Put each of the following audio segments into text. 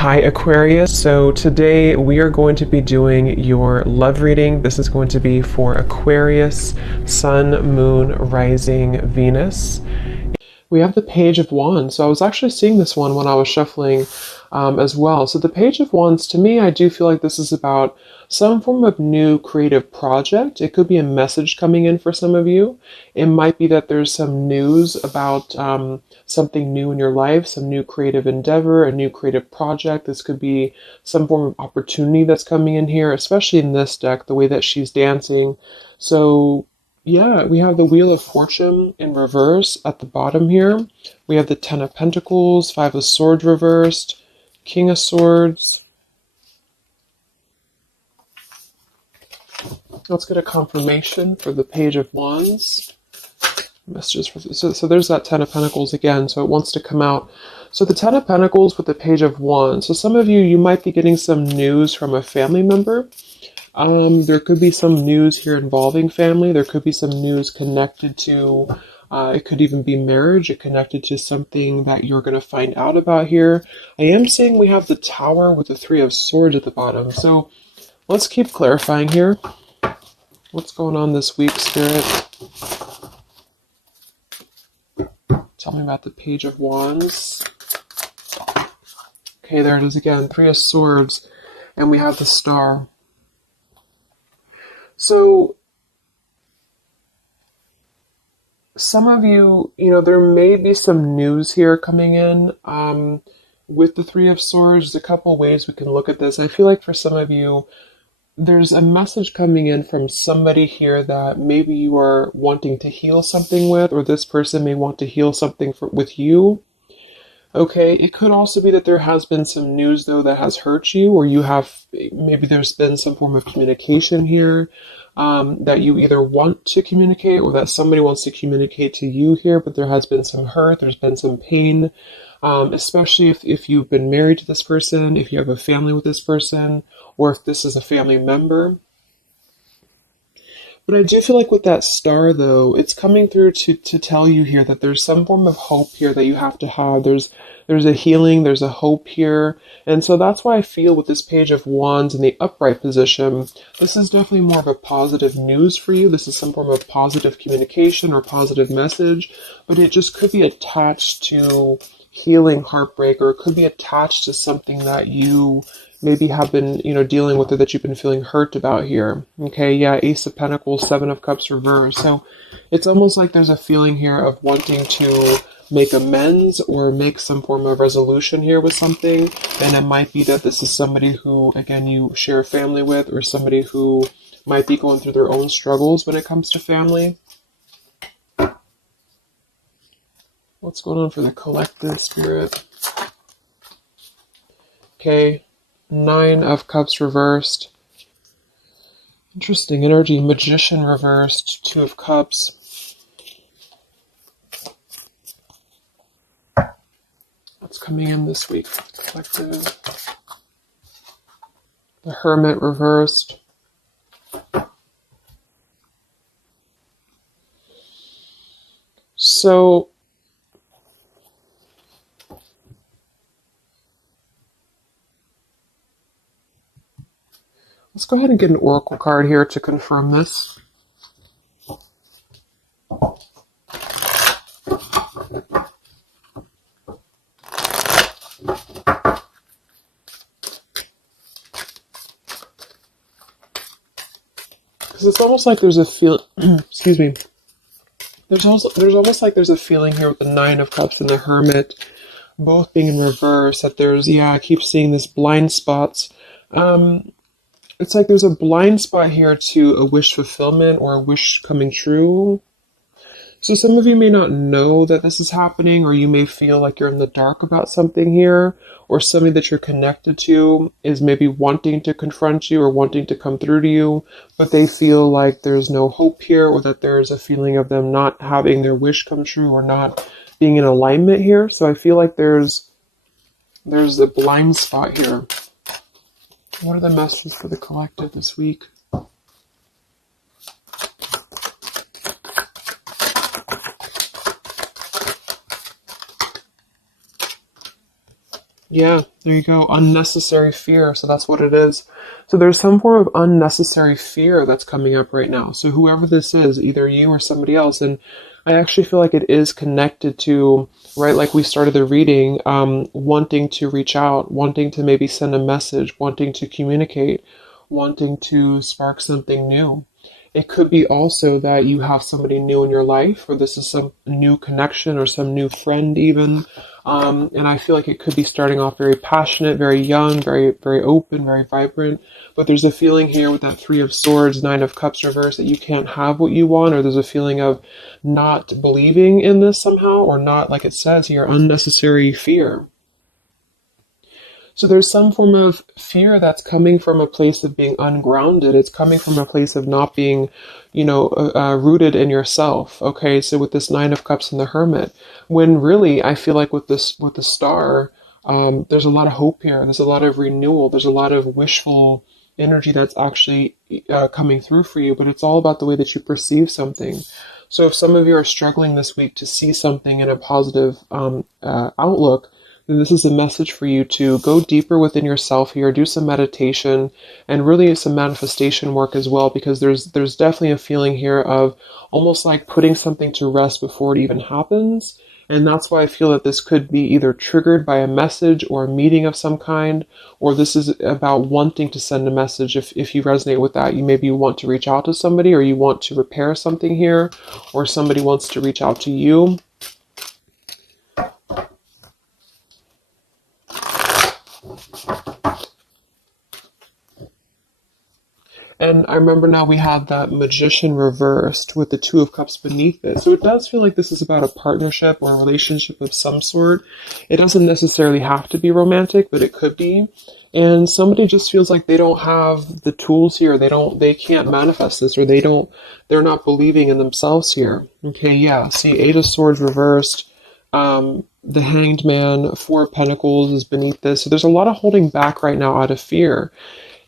Hi Aquarius, so today we are going to be doing your love reading. This is going to be for Aquarius, Sun, Moon, Rising, Venus. We have the Page of Wands. So I was actually seeing this one when I was shuffling as well. So the Page of Wands, to me, I do feel like this is about some form of new creative project. It could be a message coming in for some of you. It might be that there's some news about something new in your life, some new creative endeavor, a new creative project. This could be some form of opportunity that's coming in here, especially in this deck, the way that she's dancing. So yeah, we have the Wheel of Fortune in reverse at the bottom here. We have the Ten of Pentacles, Five of Swords reversed, King of Swords. Let's get a confirmation for the Page of Wands. Messages for so there's that Ten of Pentacles again, so it wants to come out. So the Ten of Pentacles with the Page of Wands. So some of you might be getting some news from a family member. There could be some news here involving family. There could be some news connected to, it could even be marriage, connected to something that you're going to find out about here. I am saying we have the Tower with the Three of Swords at the bottom. So let's keep clarifying here. What's going on this week, Spirit? Tell me about the Page of Wands. Okay, there it is again. Three of Swords. And we have the Star. So, some of you, there may be some news here coming in with the Three of Swords. There's a couple ways we can look at this. I feel like for some of you, there's a message coming in from somebody here that maybe you are wanting to heal something with, or this person may want to heal something with you. Okay, it could also be that there has been some news, though, that has hurt you, or maybe there's been some form of communication here that you either want to communicate or that somebody wants to communicate to you here, but there has been some hurt, there's been some pain, especially if you've been married to this person, if you have a family with this person, or if this is a family member. But I do feel like with that Star, though, it's coming through to tell you here that there's some form of hope here that you have to have. There's a healing, there's a hope here. And so that's why I feel with this Page of Wands in the upright position, this is definitely more of a positive news for you. This is some form of positive communication or positive message, but it just could be attached to healing heartbreak, or it could be attached to something that you maybe have been, dealing with, or that you've been feeling hurt about here. Okay, yeah, Ace of Pentacles, Seven of Cups reversed. So it's almost like there's a feeling here of wanting to make amends or make some form of resolution here with something. And it might be that this is somebody who, again, you share a family with, or somebody who might be going through their own struggles when it comes to family. What's going on for the collective, Spirit? Okay. Nine of Cups reversed. Interesting energy. Magician reversed. Two of Cups. What's coming in this week for the collective? The Hermit reversed. So let's go ahead and get an oracle card here to confirm this. Because it's almost like there's a feel. Excuse me. There's almost like there's a feeling here with the Nine of Cups and the Hermit, both being in reverse. That there's I keep seeing this blind spots. It's like there's a blind spot here to a wish fulfillment or a wish coming true. So some of you may not know that this is happening, or you may feel like you're in the dark about something here, or somebody that you're connected to is maybe wanting to confront you or wanting to come through to you, but they feel like there's no hope here, or that there's a feeling of them not having their wish come true or not being in alignment here. So I feel like there's a blind spot here. What are the messages for the collective this week? Yeah, there you go. Unnecessary fear. So that's what it is. So there's some form of unnecessary fear that's coming up right now. So whoever this is, either you or somebody else, and I actually feel like it is connected to, right, like we started the reading, wanting to reach out, wanting to maybe send a message, wanting to communicate, wanting to spark something new. It could be also that you have somebody new in your life, or this is some new connection or some new friend even. And I feel like it could be starting off very passionate, very young, very, very open, very vibrant. But there's a feeling here with that Three of Swords, Nine of Cups reverse that you can't have what you want, or there's a feeling of not believing in this somehow, or not, like it says here, unnecessary fear. So there's some form of fear that's coming from a place of being ungrounded. It's coming from a place of not being, rooted in yourself. Okay, so with this Nine of Cups and the Hermit, when really I feel like with the Star, there's a lot of hope here. There's a lot of renewal. There's a lot of wishful energy that's actually coming through for you. But it's all about the way that you perceive something. So if some of you are struggling this week to see something in a positive outlook, this is a message for you to go deeper within yourself here, do some meditation, and really some manifestation work as well, because there's definitely a feeling here of almost like putting something to rest before it even happens. And that's why I feel that this could be either triggered by a message or a meeting of some kind, or this is about wanting to send a message. If you resonate with that, you maybe want to reach out to somebody, or you want to repair something here, or somebody wants to reach out to you. And I remember now we have that Magician reversed with the Two of Cups beneath it. So it does feel like this is about a partnership or a relationship of some sort. It doesn't necessarily have to be romantic, but it could be. And somebody just feels like they don't have the tools here. They can't manifest this, or they're not believing in themselves here. Okay, yeah. See, Eight of Swords reversed. The Hanged Man, Four of Pentacles is beneath this. So there's a lot of holding back right now out of fear.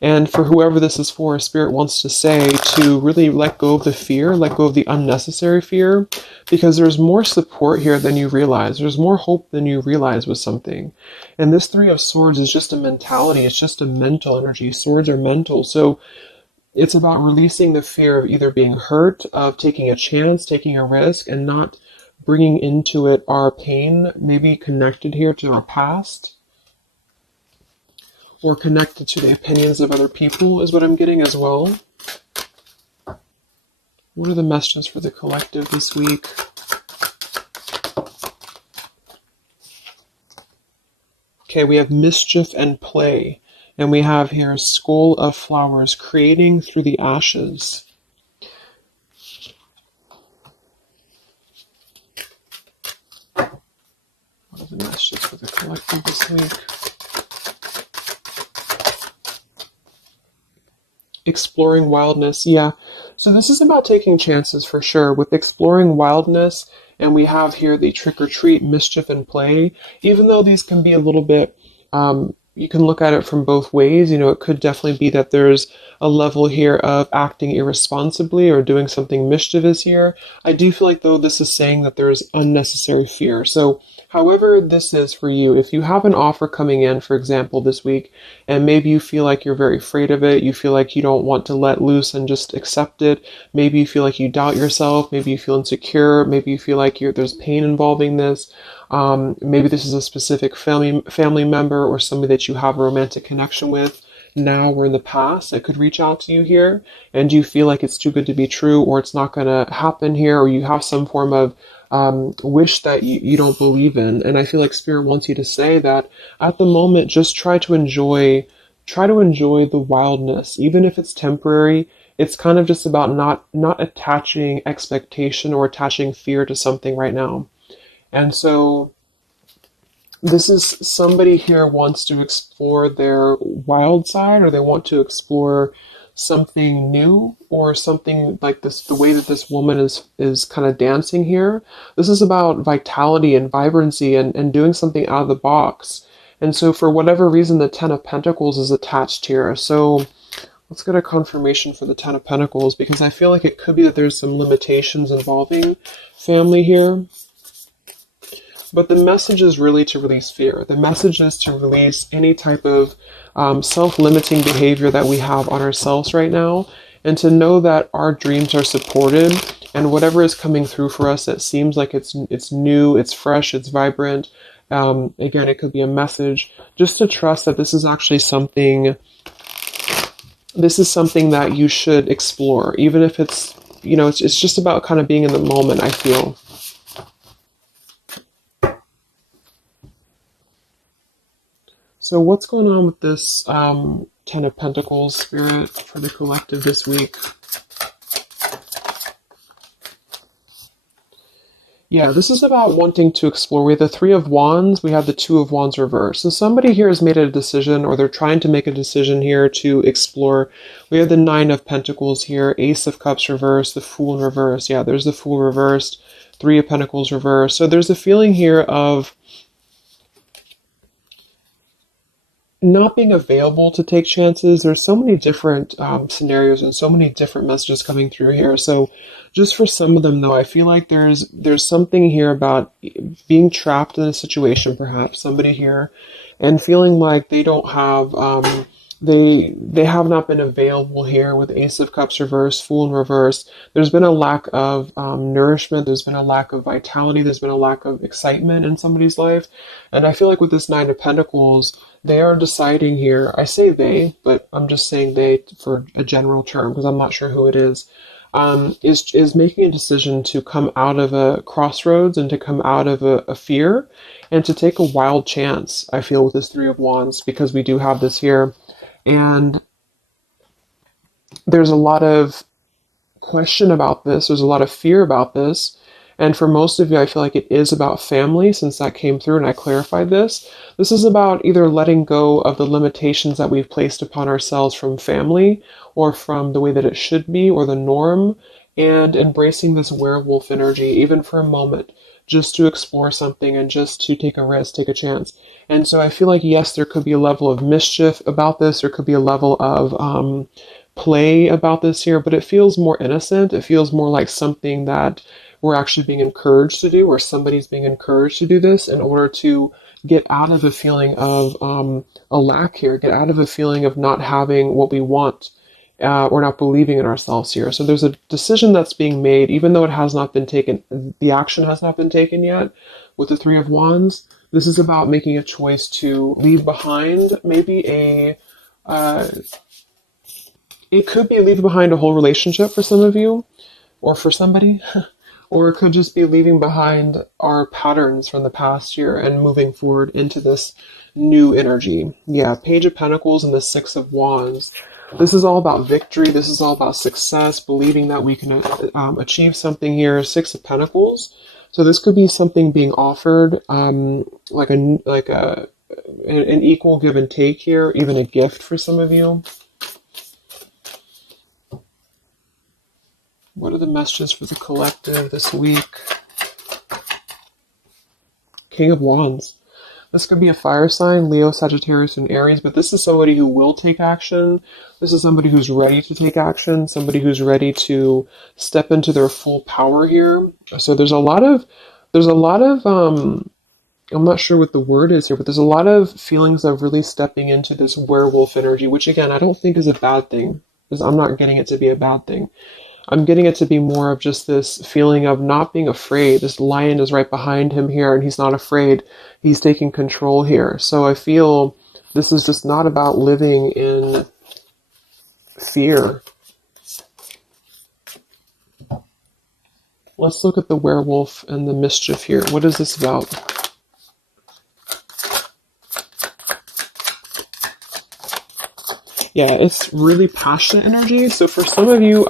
And for whoever this is for, Spirit wants to say to really let go of the fear, let go of the unnecessary fear, because there's more support here than you realize. There's more hope than you realize with something. And this Three of Swords is just a mentality. It's just a mental energy. Swords are mental. So it's about releasing the fear of either being hurt, of taking a chance, taking a risk, and not bringing into it our pain, maybe connected here to our past, or connected to the opinions of other people is what I'm getting as well. What are the messages for the collective this week? Okay, we have mischief and play. And we have here Skull of Flowers, creating through the ashes. What are the messages for the collective this week? Exploring wildness, yeah. So this is about taking chances for sure with exploring wildness, and we have here the trick or treat, mischief and play. Even though these can be a little bit, you can look at it from both ways. It could definitely be that there's a level here of acting irresponsibly or doing something mischievous here. I do feel like though this is saying that there's unnecessary fear. So however this is for you, if you have an offer coming in, for example, this week, and maybe you feel like you're very afraid of it, you feel like you don't want to let loose and just accept it, maybe you feel like you doubt yourself, maybe you feel insecure, maybe you feel like there's pain involving this, maybe this is a specific family member or somebody that you have a romantic connection with now or in the past that could reach out to you here, and you feel like it's too good to be true, or it's not going to happen here, or you have some form of wish that you don't believe in. And I feel like Spirit wants you to say that at the moment, just try to enjoy the wildness, even if it's temporary. It's kind of just about not attaching expectation or attaching fear to something right now. And so this is somebody here wants to explore their wild side, or they want to explore something new, or something like this, the way that this woman is kind of dancing here. This is about vitality and vibrancy and doing something out of the box. And so for whatever reason, the Ten of Pentacles is attached here. So let's get a confirmation for the Ten of Pentacles, because I feel like it could be that there's some limitations involving family here. But the message is really to release fear. The message is to release any type of self-limiting behavior that we have on ourselves right now, and to know that our dreams are supported, and whatever is coming through for us that seems like it's new, it's fresh, it's vibrant. Again, it could be a message, just to trust that this is actually something. This is something that you should explore, even if it's, you know, it's just about kind of being in the moment, I feel. So what's going on with this Ten of Pentacles, Spirit, for the collective this week? Yeah, this is about wanting to explore. We have the Three of Wands, we have the Two of Wands reversed. So somebody here has made a decision, or they're trying to make a decision here to explore. We have the Nine of Pentacles here, Ace of Cups reversed, the Fool in reverse. Yeah, there's the Fool reversed, Three of Pentacles reversed. So there's a feeling here of not being available to take chances. There's so many different scenarios and so many different messages coming through here. So just for some of them, though, I feel like there's something here about being trapped in a situation, perhaps somebody here, and feeling like they don't have they have not been available here with Ace of Cups reverse, Fool in reverse. There's been a lack of nourishment. There's been a lack of vitality. There's been a lack of excitement in somebody's life. And I feel like with this Nine of Pentacles, they are deciding here, I say they, but I'm just saying they for a general term because I'm not sure who it is making a decision to come out of a crossroads and to come out of a fear and to take a wild chance, I feel, with this Three of Wands, because we do have this here. And there's a lot of question about this. There's a lot of fear about this. And for most of you, I feel like it is about family, since that came through and I clarified this. This is about either letting go of the limitations that we've placed upon ourselves from family or from the way that it should be or the norm, and embracing this werewolf energy, even for a moment, just to explore something and just to take a risk, take a chance. And so I feel like, yes, there could be a level of mischief about this. There could be a level of play about this here, but it feels more innocent. It feels more like something that we're actually being encouraged to do, or somebody's being encouraged to do this in order to get out of a feeling of a lack here, get out of a feeling of not having what we want, or not believing in ourselves here. So there's a decision that's being made, even though it has not been taken, the action has not been taken yet with the Three of Wands. This is about making a choice to leave behind maybe it could be leaving behind a whole relationship for some of you, or for somebody. Or it could just be leaving behind our patterns from the past year and moving forward into this new energy. Yeah, Page of Pentacles and the Six of Wands. This is all about victory. This is all about success, believing that we can achieve something here. Six of Pentacles. So this could be something being offered, like an equal give and take here, even a gift for some of you. What are the messages for the collective this week? King of Wands. This could be a fire sign, Leo, Sagittarius, and Aries, but this is somebody who will take action. This is somebody who's ready to take action, somebody who's ready to step into their full power here. So there's a lot of, I'm not sure what the word is here, but there's a lot of feelings of really stepping into this werewolf energy, which again, I don't think is a bad thing, because I'm not getting it to be a bad thing. I'm getting it to be more of just this feeling of not being afraid. This lion is right behind him here, and he's not afraid. He's taking control here. So I feel this is just not about living in fear. Let's look at the werewolf and the mischief here. What is this about? Yeah, it's really passionate energy. So for some of you,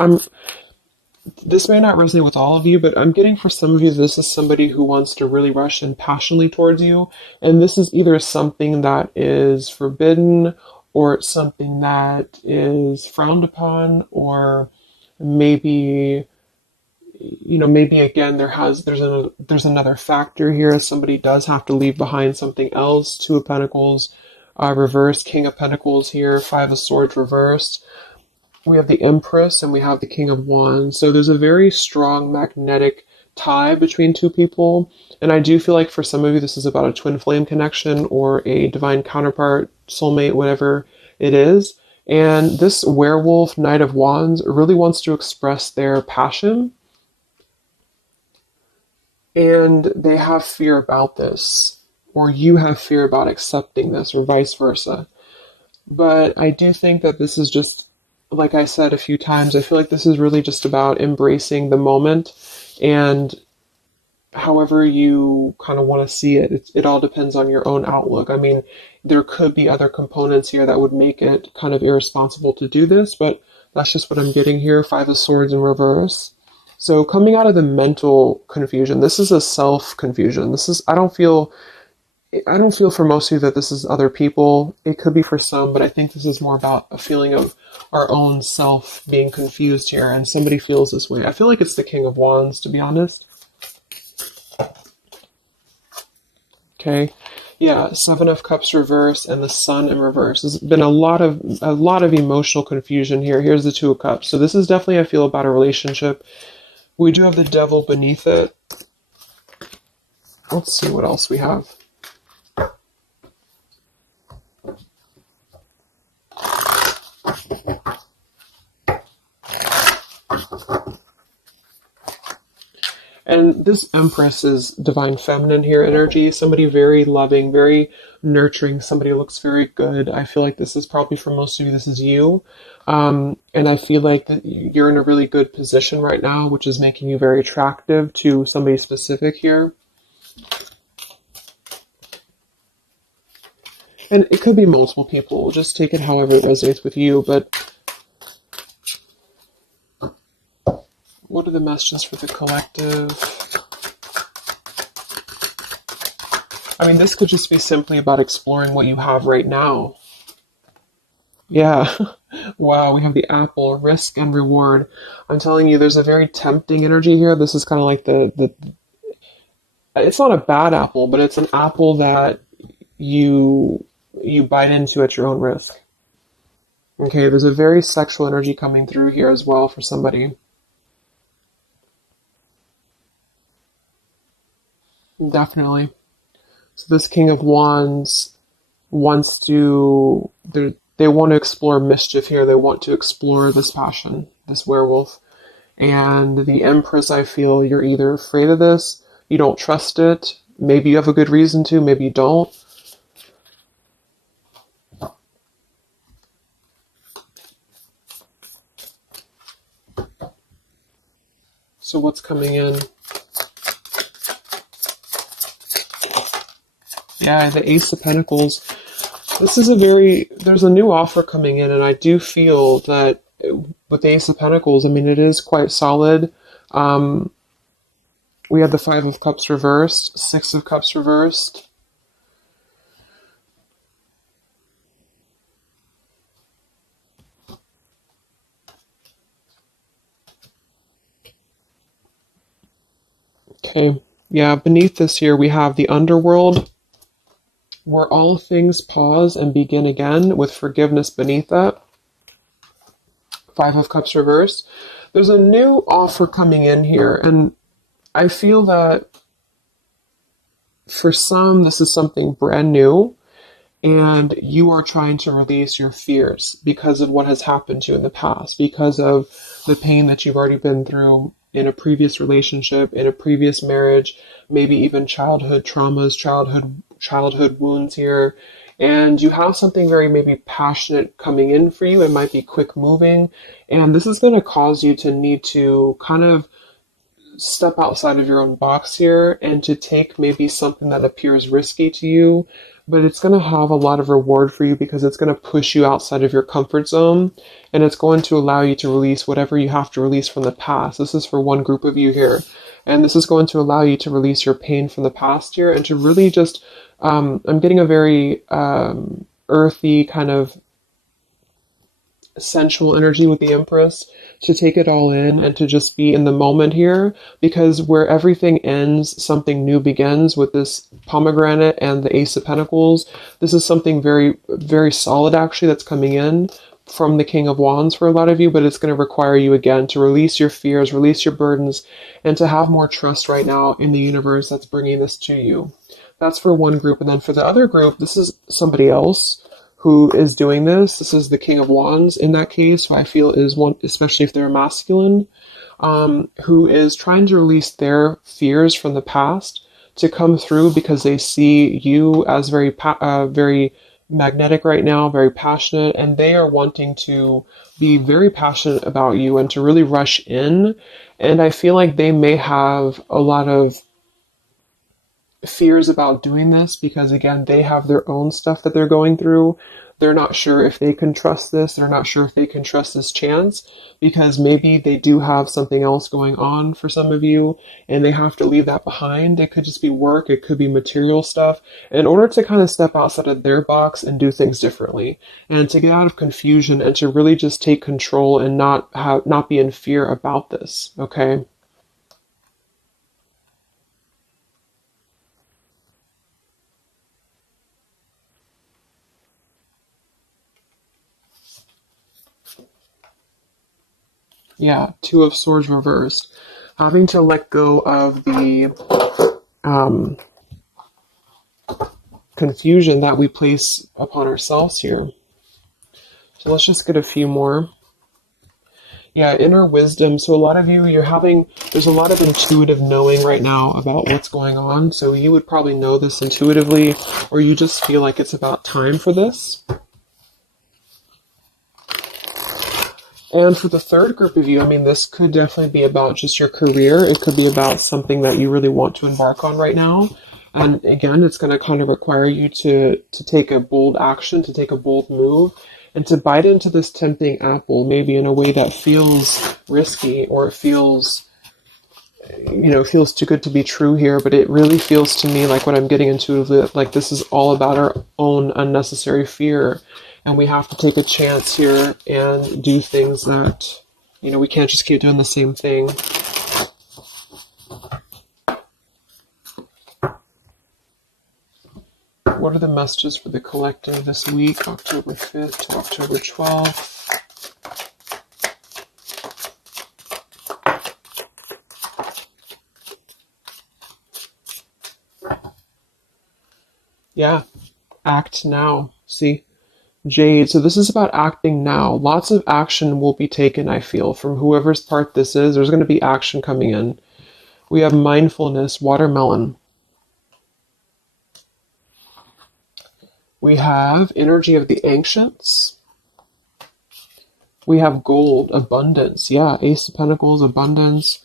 this may not resonate with all of you, but I'm getting for some of you, this is somebody who wants to really rush in passionately towards you. And this is either something that is forbidden, or it's something that is frowned upon, or maybe, you know, maybe again, there's another factor here. Somebody does have to leave behind something else. Two of Pentacles reversed, King of Pentacles here, Five of Swords reversed. We have the Empress and we have the King of Wands. So there's a very strong magnetic tie between two people. And I do feel like for some of you, this is about a twin flame connection or a divine counterpart, soulmate, whatever it is. And this werewolf, Knight of Wands, really wants to express their passion. And they have fear about this, or you have fear about accepting this, or vice versa. But I do think that this is just, like I said a few times, I feel like this is really just about embracing the moment, and however you kind of want to see it, it all depends on your own outlook. I mean, there could be other components here that would make it kind of irresponsible to do this, but that's just what I'm getting here. Five of Swords in reverse. So coming out of the mental confusion, this is a self-confusion. This is, I don't feel for most of you that this is other people. It could be for some, but I think this is more about a feeling of our own self being confused here, and somebody feels this way. I feel like it's the King of Wands, to be honest. Okay, yeah, Seven of Cups reverse and the Sun in reverse. There's been a lot of emotional confusion here. Here's the Two of Cups. So this is definitely, I feel, about a relationship. We do have the Devil beneath it. Let's see what else we have. And this Empress is divine feminine here energy. Somebody very loving, very nurturing. Somebody who looks very good. I feel like this is probably, for most of you, this is you. And I feel like that you're in a really good position right now, which is making you very attractive to somebody specific here. And it could be multiple people. Just take it however it resonates with you. But what are the messages for the collective? I mean, this could just be simply about exploring what you have right now. Yeah. Wow, we have the Apple, risk and reward. I'm telling you, there's a very tempting energy here. This is kind of like it's not a bad apple, but it's an apple that you bite into at your own risk. Okay, there's a very sexual energy coming through here as well for somebody. Definitely. So this King of Wands wants to, they want to explore mischief here. They want to explore this passion, this werewolf. And the Empress, I feel you're either afraid of this, you don't trust it, maybe you have a good reason to, maybe you don't. So what's coming in? Yeah, the Ace of Pentacles. This is there's a new offer coming in, and I do feel that with the Ace of Pentacles, I mean, it is quite solid. We have the Five of Cups reversed, Six of Cups reversed. Okay, yeah, beneath this here, we have the Underworld, where all things pause and begin again, with forgiveness beneath that. Five of Cups reversed. There's a new offer coming in here, and I feel that for some, this is something brand new, and you are trying to release your fears because of what has happened to you in the past, because of the pain that you've already been through in a previous relationship, in a previous marriage, maybe even childhood traumas, childhood wounds here. And you have something very maybe passionate coming in for you. It might be quick moving. And this is going to cause you to need to kind of step outside of your own box here and to take maybe something that appears risky to you, but it's going to have a lot of reward for you because it's going to push you outside of your comfort zone, and it's going to allow you to release whatever you have to release from the past. This is for one group of you here, and this is going to allow you to release your pain from the past here and to really just, I'm getting a very earthy kind of sensual energy with the Empress, to take it all in and to just be in the moment here, because where everything ends, something new begins with this pomegranate and the Ace of Pentacles. This is something very, very solid actually that's coming in, from the King of Wands for a lot of you, but it's going to require you again to release your fears, release your burdens, and to have more trust right now in the universe that's bringing this to you. That's for one group. And then for the other group, this is somebody else who is doing this. This is the King of Wands in that case, who I feel is one, especially if they're masculine, who is trying to release their fears from the past to come through because they see you as very magnetic right now, very passionate, and they are wanting to be very passionate about you and to really rush in. And I feel like they may have a lot of fears about doing this because, again, they have their own stuff that they're going through. They're not sure if they can trust this. They're not sure if they can trust this chance because maybe they do have something else going on for some of you and they have to leave that behind. It could just be work. It could be material stuff in order to kind of step outside of their box and do things differently and to get out of confusion and to really just take control and not be in fear about this. Okay. Yeah, Two of Swords reversed. Having to let go of the confusion that we place upon ourselves here. So let's just get a few more. Yeah, inner wisdom. So a lot of you, there's a lot of intuitive knowing right now about what's going on. So you would probably know this intuitively, or you just feel like it's about time for this. And for the third group of you, I mean, this could definitely be about just your career. It could be about something that you really want to embark on right now. And again, it's going to kind of require you to take a bold action, to take a bold move, and to bite into this tempting apple, maybe in a way that feels risky or it feels too good to be true here. But it really feels to me like what I'm getting intuitively, like this is all about our own unnecessary fear. And we have to take a chance here and do things that, we can't just keep doing the same thing. What are the messages for the collective this week, October 5th to October 12th? Yeah, act now. See? Jade, so this is about acting now. Lots of action will be taken, I feel, from whoever's part this is. There's going to be action coming in. We have mindfulness, watermelon. We have energy of the ancients. We have gold, abundance. Yeah, Ace of Pentacles, abundance.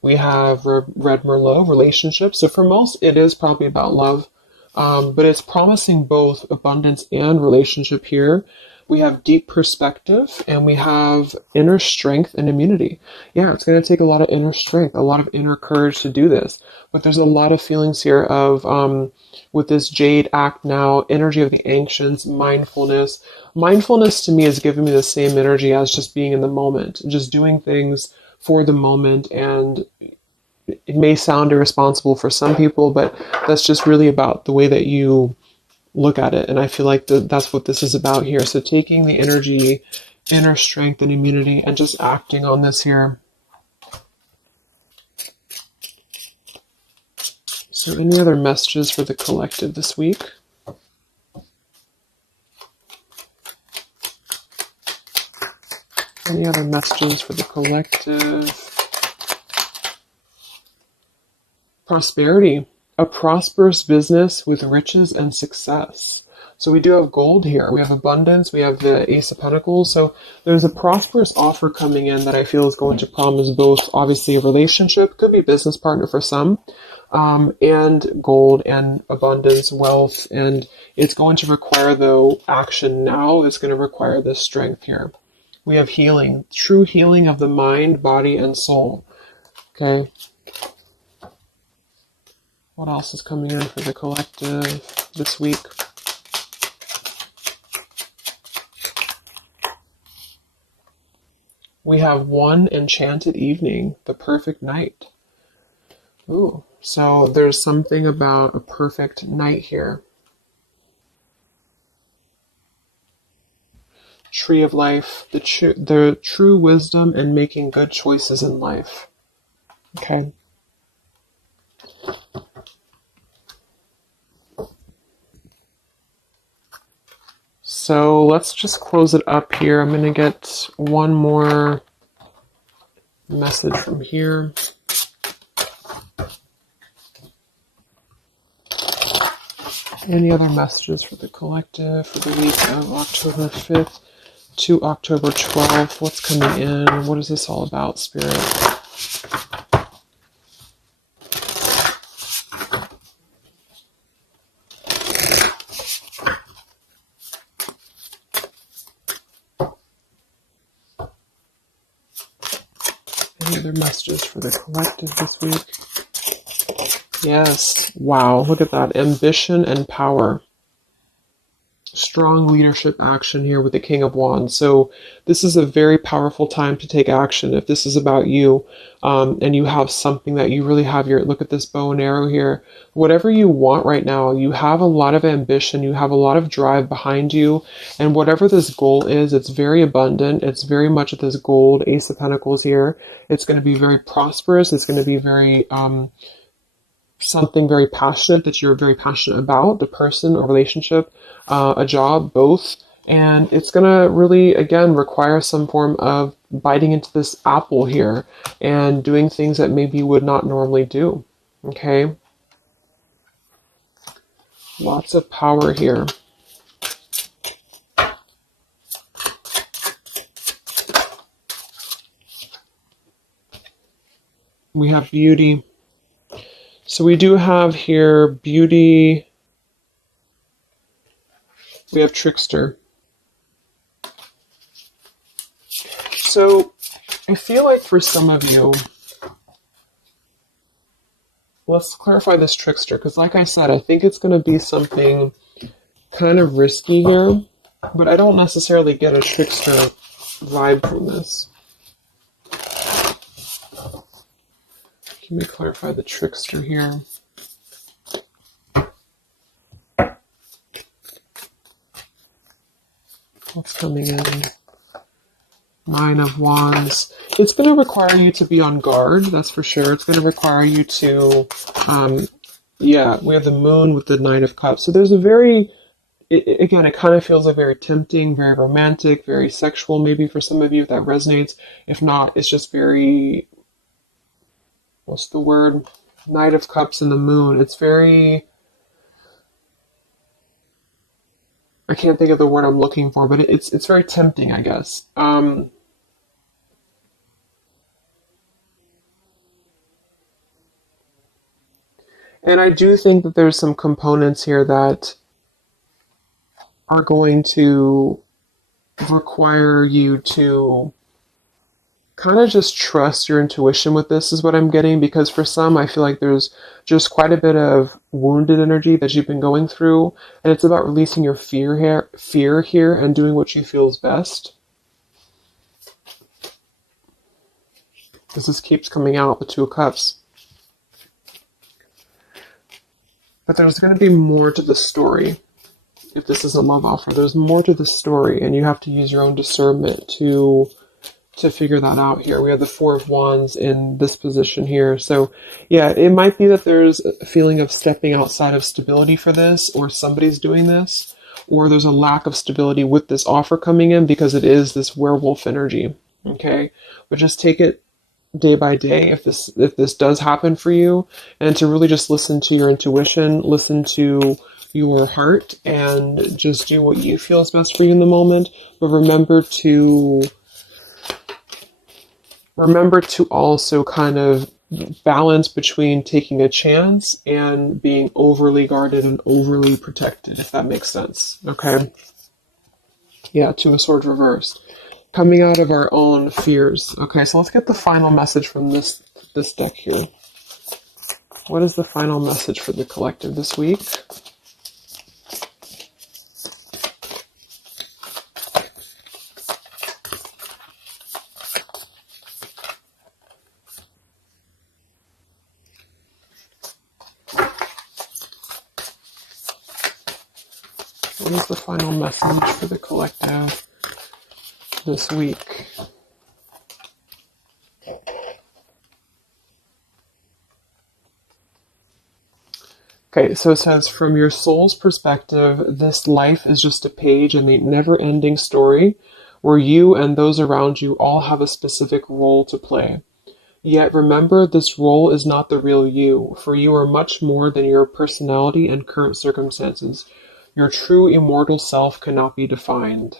We have Red Merlot, relationships. So for most, it is probably about love. But it's promising both abundance and relationship here. We have deep perspective and we have inner strength and immunity. Yeah, it's going to take a lot of inner strength, a lot of inner courage to do this. But there's a lot of feelings here of, with this Jade, act now, energy of the ancients, mindfulness. Mindfulness to me is giving me the same energy as just being in the moment, just doing things for the moment. And it may sound irresponsible for some people, but that's just really about the way that you look at it. And I feel like that's what this is about here. So taking the energy, inner strength and immunity and just acting on this here. So any other messages for the collective this week? Any other messages for the collective? Prosperity, a prosperous business with riches and success. So we do have gold here. We have abundance. We have the Ace of Pentacles. So there's a prosperous offer coming in that I feel is going to promise both, obviously, a relationship, could be a business partner for some, and gold and abundance, wealth. And it's going to require, though, action now. It's going to require this strength here. We have healing, true healing of the mind, body, and soul. Okay. What else is coming in for the collective this week? We have one enchanted evening, the perfect night. Ooh, so there's something about a perfect night here. Tree of life, the true wisdom and making good choices in life. Okay. So let's just close it up here. I'm going to get one more message from here. Any other messages for the collective for the week of October 5th to October 12th? What's coming in? What is this all about, Spirit? Any other messages for the collective this week? Yes. Wow, look at that. Ambition and power. Strong leadership action here with the King of Wands. So this is a very powerful time to take action. If this is about you, and you have something that you really have your, look at this bow and arrow here, whatever you want right now, you have a lot of ambition, you have a lot of drive behind you, and whatever this goal is, it's very abundant. It's very much this gold, Ace of Pentacles here. It's going to be very prosperous. It's going to be very, something very passionate that you're very passionate about, the person, a relationship, a job, both. And it's going to really, again, require some form of biting into this apple here and doing things that maybe you would not normally do. Okay? Lots of power here. We have beauty. So we do have here beauty. We have trickster. So I feel like for some of you, let's clarify this trickster, because like I said, I think it's going to be something kind of risky here, but I don't necessarily get a trickster vibe from this. Let me clarify the trickster here. What's coming in? Nine of Wands. It's going to require you to be on guard, that's for sure. It's going to require you to, yeah, we have the Moon with the Nine of Cups. So there's a very, again, it kind of feels like very tempting, very romantic, very sexual, maybe for some of you if that resonates. If not, it's just very, what's the word? Knight of Cups and the Moon. It's very, I can't think of the word I'm looking for, but it's very tempting, I guess. And I do think that there's some components here that are going to require you to kind of just trust your intuition with this, is what I'm getting, because for some, I feel like there's just quite a bit of wounded energy that you've been going through, and it's about releasing your fear here and doing what you feel is best. This keeps coming out, the Two of Cups. But there's going to be more to the story. If this is a love offer, there's more to the story, and you have to use your own discernment to figure that out here. We have the Four of Wands in this position here. So yeah, it might be that there's a feeling of stepping outside of stability for this, or somebody's doing this, or there's a lack of stability with this offer coming in because it is this werewolf energy. Okay? But just take it day by day if this does happen for you, and to really just listen to your intuition, listen to your heart, and just do what you feel is best for you in the moment. But remember to also kind of balance between taking a chance and being overly guarded and overly protected, if that makes sense. Okay? Yeah, Two of Swords reversed. Coming out of our own fears. Okay, so let's get the final message from this deck here. What is the final message for the collective this week? What is the final message for the collective this week. Okay, so it says, from your soul's perspective, this life is just a page in the never-ending story where you and those around you all have a specific role to play. Yet remember, this role is not the real you, for you are much more than your personality and current circumstances. Your true immortal self cannot be defined.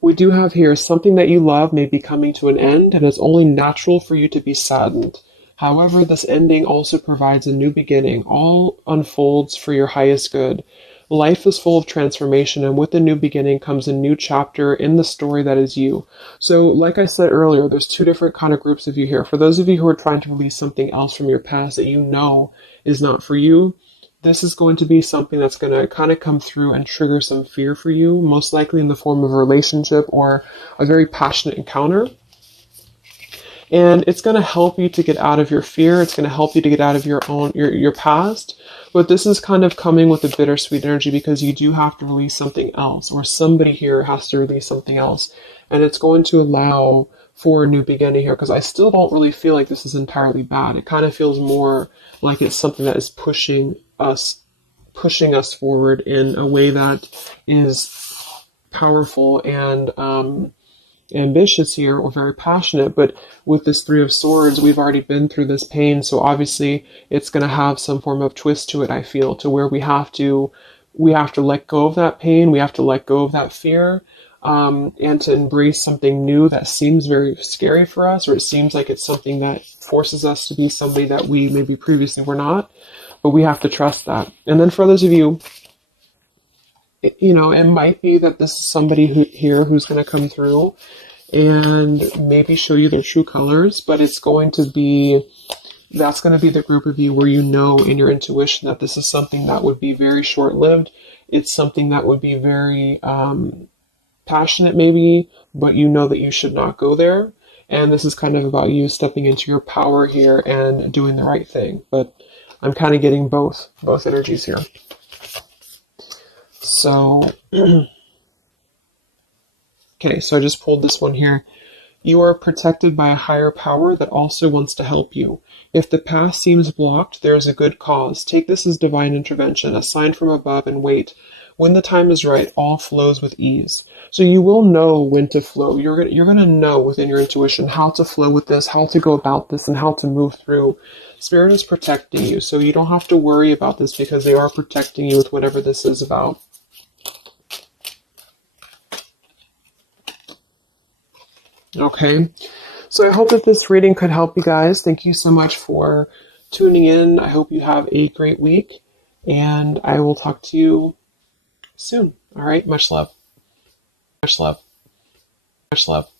We do have here, something that you love may be coming to an end, and it's only natural for you to be saddened. However, this ending also provides a new beginning. All unfolds for your highest good. Life is full of transformation, and with the new beginning comes a new chapter in the story that is you. So, like I said earlier, there's two different kind of groups of you here. For those of you who are trying to release something else from your past that you know is not for you, this is going to be something that's going to kind of come through and trigger some fear for you, most likely in the form of a relationship or a very passionate encounter. And it's going to help you to get out of your fear. It's going to help you to get out of your past. But this is kind of coming with a bittersweet energy because you do have to release something else, or somebody here has to release something else. And it's going to allow for a new beginning here, because I still don't really feel like this is entirely bad. It kind of feels more like it's something that is pushing us forward in a way that is powerful and ambitious here, or very passionate. But with this Three of Swords, we've already been through this pain, so obviously it's going to have some form of twist to it, I feel, to where we have to let go of that pain, we have to let go of that fear, and to embrace something new that seems very scary for us, or it seems like it's something that forces us to be somebody that we maybe previously were not, but we have to trust that. And then for others of you, you know, it might be that this is somebody who's going to come through and maybe show you their true colors, but that's going to be the group of you where you know in your intuition that this is something that would be very short-lived. It's something that would be very passionate maybe, but you know that you should not go there. And this is kind of about you stepping into your power here and doing the right thing. But I'm kind of getting both energies here. So, okay, so I just pulled this one here. You are protected by a higher power that also wants to help you. If the path seems blocked, there is a good cause. Take this as divine intervention, a sign from above, and wait. When the time is right, all flows with ease. So you will know when to flow. You're gonna know within your intuition how to flow with this, how to go about this, and how to move through. Spirit is protecting you, so you don't have to worry about this because they are protecting you with whatever this is about. Okay, so I hope that this reading could help you guys. Thank you so much for tuning in. I hope you have a great week, and I will talk to you soon. All right, much love. Much love. Much love.